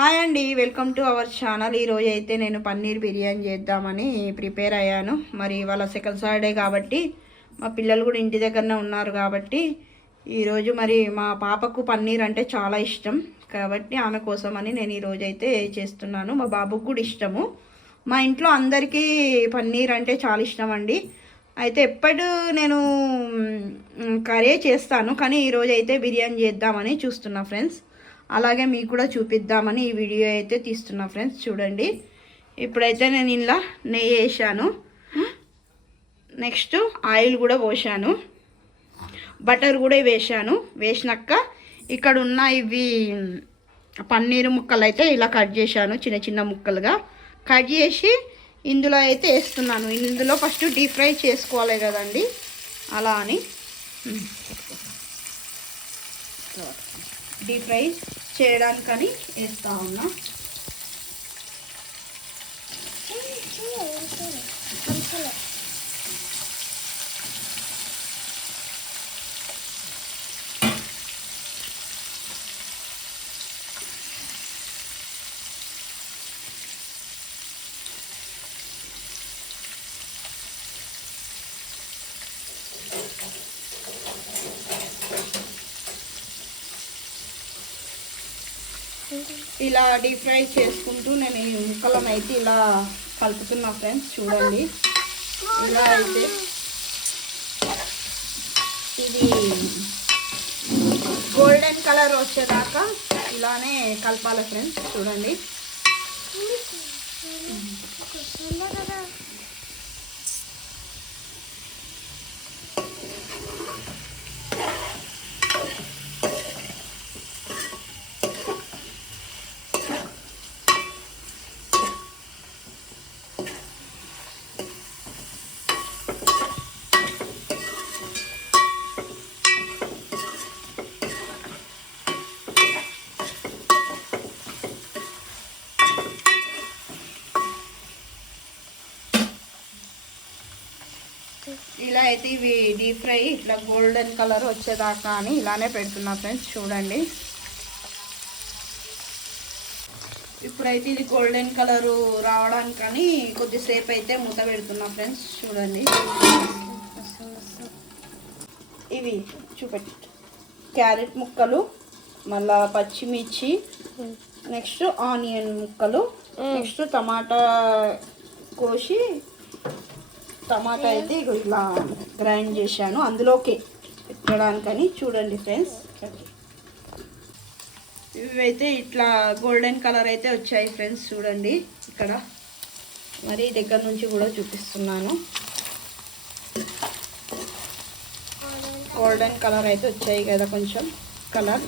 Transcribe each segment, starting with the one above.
Hi అండి welcome to our channel. ఈరోజు అయితే నేను పన్నీర్ బిర్యానీ చేద్దామని ప్రిపేర్ అయ్యాను. మరి ఇవాళ సెకండ్ సాటర్డే కాబట్టి మా పిల్లలు కూడా ఇంటి దగ్గరనే ఉన్నారు కాబట్టి ఈరోజు మరి మా పాపకు పన్నీర్ అంటే చాలా ఇష్టం. కాబట్టి ఆమె కోసమని నేను ఈరోజు అయితే చేస్తున్నాను. మా బాబుకు కూడా ఇష్టము. మా ఇంట్లో అందరికీ పన్నీర్ అంటే చాలా ఇష్టం అండి. అయితే ఎప్పుడు నేను కర్రీ చేస్తాను కానీ ఈరోజు అయితే బిర్యానీ చేద్దామని చూస్తున్నా ఫ్రెండ్స్. అలాగే మీకు కూడా చూపిద్దామని ఈ వీడియో అయితే తీస్తున్నా ఫ్రెండ్స్ చూడండి. ఇప్పుడైతే నేను ఇలా నెయ్యి వేసాను నెక్స్ట్ ఆయిల్ కూడా పోసాను బటర్ కూడా వేసాను వేసినాక ఇక్కడ ఉన్న ఇవి పన్నీరు ముక్కలు అయితే ఇలా కట్ చేశాను చిన్న చిన్న ముక్కలుగా. కట్ చేసి ఇందులో అయితే వేస్తున్నాను. ఇందులో ఫస్ట్ డీప్ ఫ్రై చేసుకోవాలి కదండి. అలా అని. డీప్ ఫ్రై చేయడానికని వేస్తా ఉన్నా. ఇలా డీప్ ఫ్రై చేసుకుంటూ నేను ఈ ముక్కలను అయితే ఇలా కలుపుతున్నా ఫ్రెండ్స్ చూడండి. ఇలా అయితే ఇది గోల్డెన్ కలర్ వచ్చేదాకా ఇలానే కలపాలి ఫ్రెండ్స్ చూడండి ఇలా అయితే ఇవి డీప్ ఫ్రై ఇట్లా గోల్డెన్ కలర్ వచ్చేదాకా అని ఇలానే పెడుతున్నా ఫ్రెండ్స్ చూడండి. ఇప్పుడైతే ఇది గోల్డెన్ కలరు రావడానికని కొద్దిసేపు అయితే మూత పెడుతున్నా ఫ్రెండ్స్ చూడండి. ఇవి చూపెట్టి. క్యారెట్ ముక్కలు మళ్ళా పచ్చిమిర్చి నెక్స్ట్ ఆనియన్ ముక్కలు నెక్స్ట్ టమాటా కోసి టమాటా అయితే ఇలా గ్రైండ్ చేశాను. అందులోకి పెట్టడానికని చూడండి ఫ్రెండ్స్. ఇవైతే ఇట్లా గోల్డెన్ కలర్ అయితే వచ్చాయి ఫ్రెండ్స్ చూడండి ఇక్కడ. మరి దగ్గర నుంచి కూడా చూపిస్తున్నాను. గోల్డెన్ కలర్ అయితే వచ్చాయి కదా కొంచెం కలర్.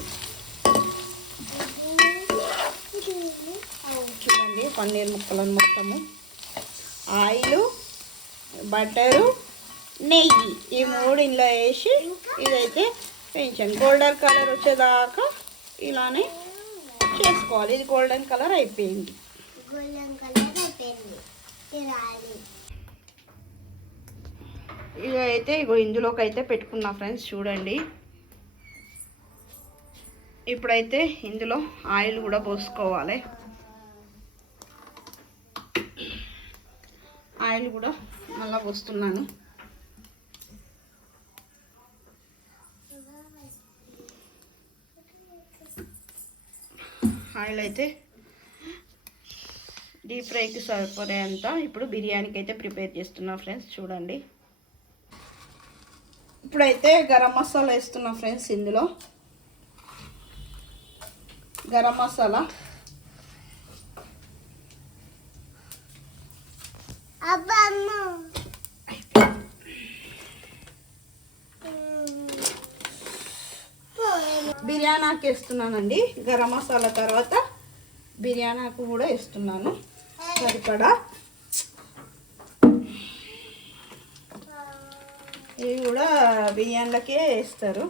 చూడండి పన్నీర్ ముక్కలను మొత్తము. ఆయిల్ బటరు నెయ్యి. ఈ మూడు ఇందులో వేసి ఇదైతే పెంచాను. గోల్డెన్ కలర్ వచ్చేదాకా ఇలానే చేసుకోవాలి. ఇది గోల్డెన్ కలర్ అయిపోయింది. అయితే ఇగో ఇందులోకి అయితే పెట్టుకున్నా ఫ్రెండ్స్ చూడండి. ఇప్పుడైతే ఇందులో ఆయిల్ కూడా పోసుకోవాలి. ఆయిల్ కూడా మళ్ళీ వస్తున్నాను ఆయిల్ అయితే డీప్ ఫ్రైకి సరిపడేంత ఇప్పుడు బిర్యానీకి అయితే ప్రిపేర్ చేస్తున్నా ఫ్రెండ్స్ చూడండి. ఇప్పుడైతే గరం మసాలా వేస్తున్నా ఫ్రెండ్స్ ఇందులో. గరం మసాలా. బిర్యానాకి వేస్తున్నానండి. గరం మసాలా తర్వాత బిర్యానాకు కూడా వేస్తున్నాను. సరిపడా? ఇవి కూడా బిర్యానీలకే వేస్తారు.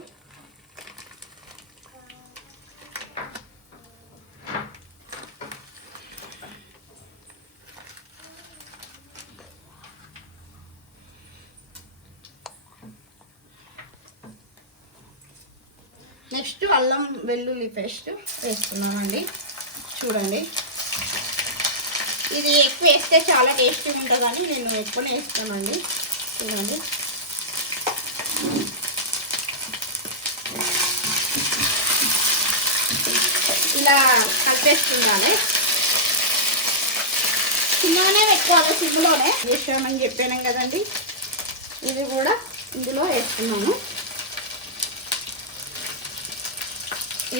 నెక్స్ట్ అల్లం వెల్లుల్లి పేస్ట్ వేస్తున్నామండి. చూడండి. ఇది ఎక్కువ వేస్తే చాలా టేస్టీగా ఉంటుందని నేను ఎక్కువనే వేస్తానండి. చూడండి. ఇలా కలిపేసుకుందాలి చిన్నగానే పెట్టుకోవాలి సిమ్లోనే. వేసామని చెప్పాను కదండి. ఇది కూడా ఇందులో వేస్తున్నాను.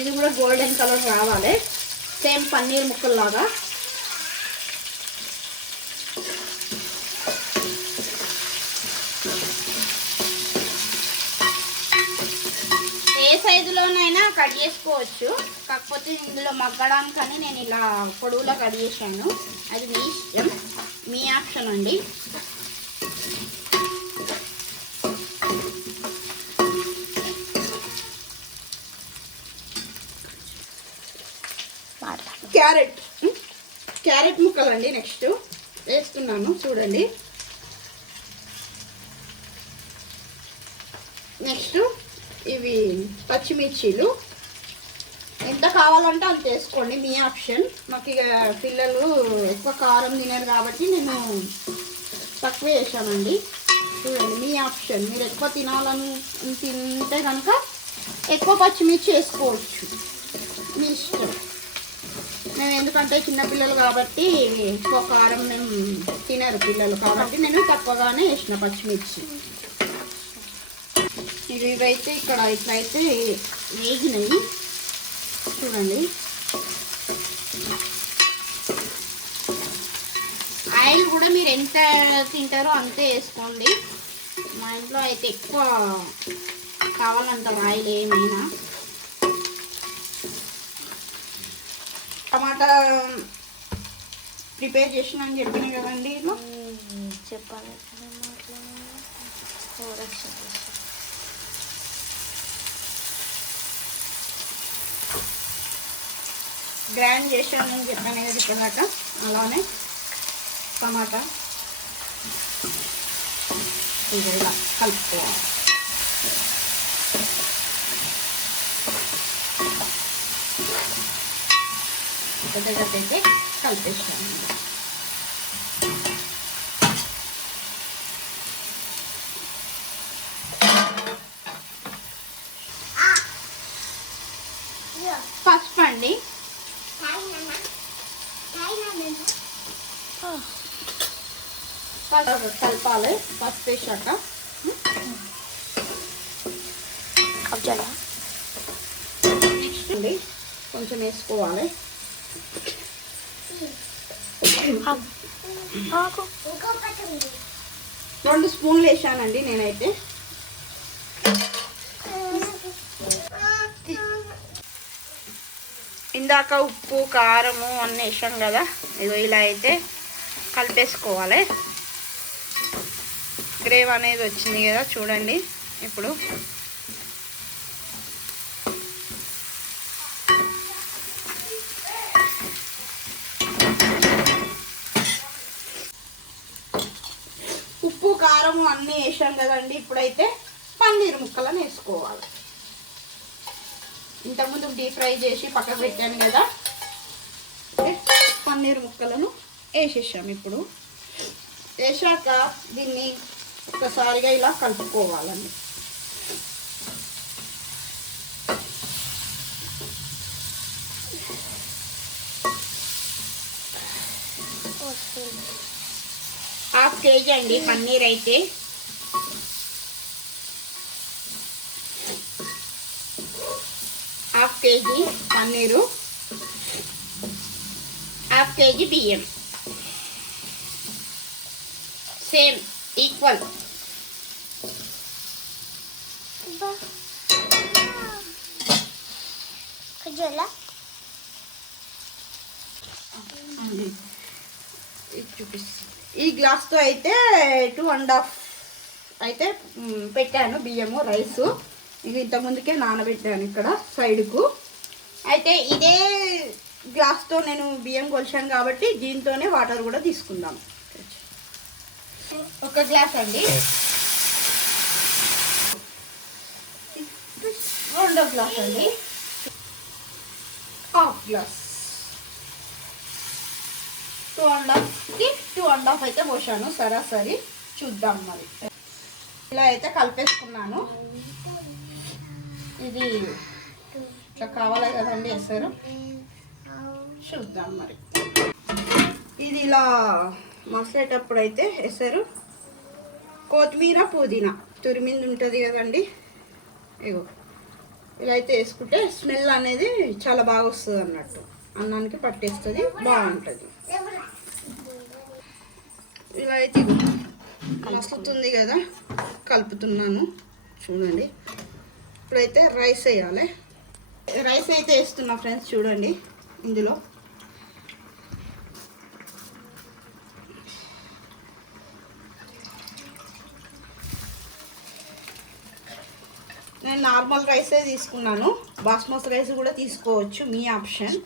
ఇది కూడా గోల్డెన్ కలర్ రావాలి. సేమ్ పన్నీర్ ముక్కల్లాగా. ఏ సైజులోనైనా కట్ చేసుకోవచ్చు. కాకపోతే ఇందులో మగ్గడానికని నేను ఇలా పొడవులో కట్ చేశాను. అది మీ ఇష్టం. మీ ఆప్షన్ అండి. క్యారెట్. క్యారెట్ ముక్కలండి నెక్స్ట్. వేస్తున్నాను చూడండి. నెక్స్ట్ ఇవి పచ్చిమిర్చీలు. ఎంత కావాలంటే అంత వేసుకోండి మీ ఆప్షన్. మాకు ఇక పిల్లలు ఎక్కువ కారం తినరు కాబట్టి నేను తక్కువ వేసానండి. చూడండి మీ ఆప్షన్. మీరు ఎక్కువ తినాలని తింటే కనుక ఎక్కువ పచ్చిమిర్చి వేసుకోవచ్చు. మీ ఇష్టం. మేము ఎందుకంటే చిన్నపిల్లలు కాబట్టి ఎక్కువ కారం మేము తినరు పిల్లలు కాబట్టి నేను తక్కువగానే వేసిన పచ్చిమిర్చి. ఇవి ఇవైతే ఇక్కడ ఇట్లయితే వేగినాయి. చూడండి. ఆయిల్ కూడా మీరు ఎంత తింటారో అంతే వేసుకోండి. మా ఇంట్లో అయితే ఎక్కువ కావాలంటారు ఆయిల్ ఏమైనా. టమాటా ప్రిపేర్ చేసినని చెప్పిన కదండి చెప్పాలి గ్రైండ్ చేశానని చెప్పాను కదా ఇప్పటిదాకా అలానే టమాటా. ఇలా కలుపుకోవాలి. పెద్దగైతే కలిపేసాను పసుపు అండి. కలపాలి. పసుపు వేసాక. నెక్స్ట్ అండి కొంచెం వేసుకోవాలి. రెండు స్పూన్లు వేసానండి నేనైతే. ఇందాక ఉప్పు కారము అన్నీ వేసాం కదా ఇదో ఇలా అయితే కలిపేసుకోవాలి. గ్రేవ్ అనేది వచ్చింది కదా చూడండి ఇప్పుడు ఉప్పు కారం అన్నీ వేసాం కదండి ఇప్పుడైతే పన్నీర్ ముక్కలను వేసుకోవాలి. ఇంతకుముందు డీప్ ఫ్రై చేసి పక్కకు పెట్టాను కదా. పన్నీర్ ముక్కలను వేసేసాం ఇప్పుడు. వేసాక దీన్ని ఒకసారిగా ఇలా కలుపుకోవాలండి. హాఫ్ కేజీ అండి పన్నీర్ అయితే half KG paneer. Half KG బియ్యం. Same equal. ఈ గ్లాస్తో అయితే టూ అండ్ హాఫ్ అయితే పెట్టాను బియ్యము రైసు. ఇది ఇంతకుముందుకే నానబెట్టాను ఇక్కడ సైడ్కు. అయితే ఇదే గ్లాస్తో నేను బియ్యం కొలిచాను కాబట్టి దీంతోనే వాటర్ కూడా తీసుకుందాం. ఒక గ్లాస్ అండి. రెండో గ్లాస్ అండి. Half glass. టూ అండ్ హాఫ్కి టూ అండ్ హాఫ్ అయితే పోసాను. సరాసరి చూద్దాం మరి. ఇలా అయితే కలిపేసుకున్నాను. ఇది ఇట్లా కావాలి కదండి వేసారు చూద్దాం మరి. ఇది ఇలా మసేటప్పుడు అయితే వేసారు కొత్తిమీర పుదీనా తురిమింది ఉంటుంది కదండి. ఇగో ఇలా అయితే వేసుకుంటే స్మెల్ అనేది చాలా బాగా వస్తుంది అన్నట్టు. అన్నానికి పట్టేస్తుంది బాగుంటుంది. ఇలా అయితే మసులుతుంది కదా కలుపుతున్నాను. చూడండి. ఇప్పుడైతే రైస్ వేయాలి. రైస్ అయితే వేస్తున్నా ఫ్రెండ్స్ చూడండి ఇందులో. నేను నార్మల్ రైసే తీసుకున్నాను. బాస్మతి రైస్ కూడా తీసుకోవచ్చు మీ ఆప్షన్.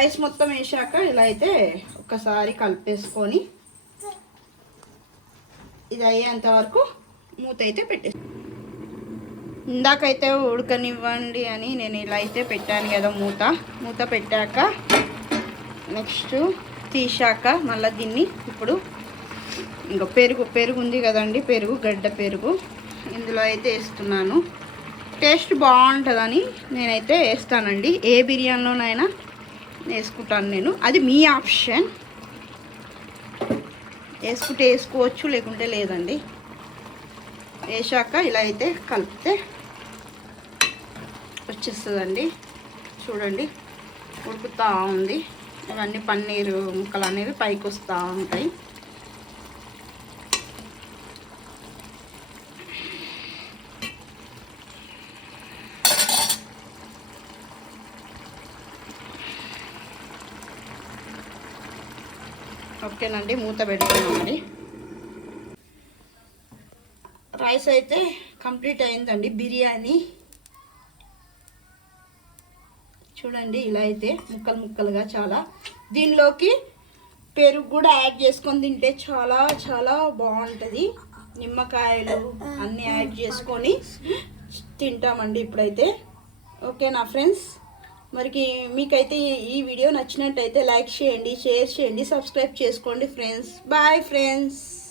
రైస్ మొత్తం వేసాక ఇలా అయితే ఒకసారి కలిపేసుకొని ఇది అయ్యేంత వరకు మూత అయితే పెట్టేసి ఇందాకైతే ఉడకనివ్వండి అని నేను ఇలా అయితే పెట్టాను కదా మూత. మూత పెట్టాక నెక్స్ట్ తీసాక మళ్ళీ దీన్ని ఇప్పుడు ఇంకా పెరుగు పెరుగు ఉంది కదండి పెరుగు గడ్డ పెరుగు. ఇందులో అయితే వేస్తున్నాను. టేస్ట్ బాగుంటుందని నేనైతే వేస్తానండి. ఏ బిర్యానీలోనైనా వేసుకుంటాను నేను. అది మీ ఆప్షన్. వేసుకుంటే వేసుకోవచ్చు లేకుంటే లేదండి. వేసాక ఇలా అయితే కలిపితే వచ్చేస్తుందండి. చూడండి ఉడుకుతూ ఉంది. ఇవన్నీ పన్నీరు ముక్కలు అనేవి పైకి వస్తూ ఉంటాయి. ఓకేనండి మూత పెడుతున్నామండి. రైస్ అయితే కంప్లీట్ అయిందండి బిర్యానీ. చూడండి ఇలా అయితే ముక్కలు ముక్కలుగా చాలా. దీనిలోకి పెరుగు కూడా యాడ్ చేసుకొని తింటే చాలా చాలా బాగుంటుంది. నిమ్మకాయలు అన్నీ యాడ్ చేసుకొని తింటామండి ఇప్పుడైతే. ఓకేనా ఫ్రెండ్స్? మరికి మీకైతే ఈ- వీడియో నచ్చినట్టయితే లైక్ చేయండి షేర్ చేయండి సబ్స్క్రైబ్ చేసుకోండి ఫ్రెండ్స్. Bye friends.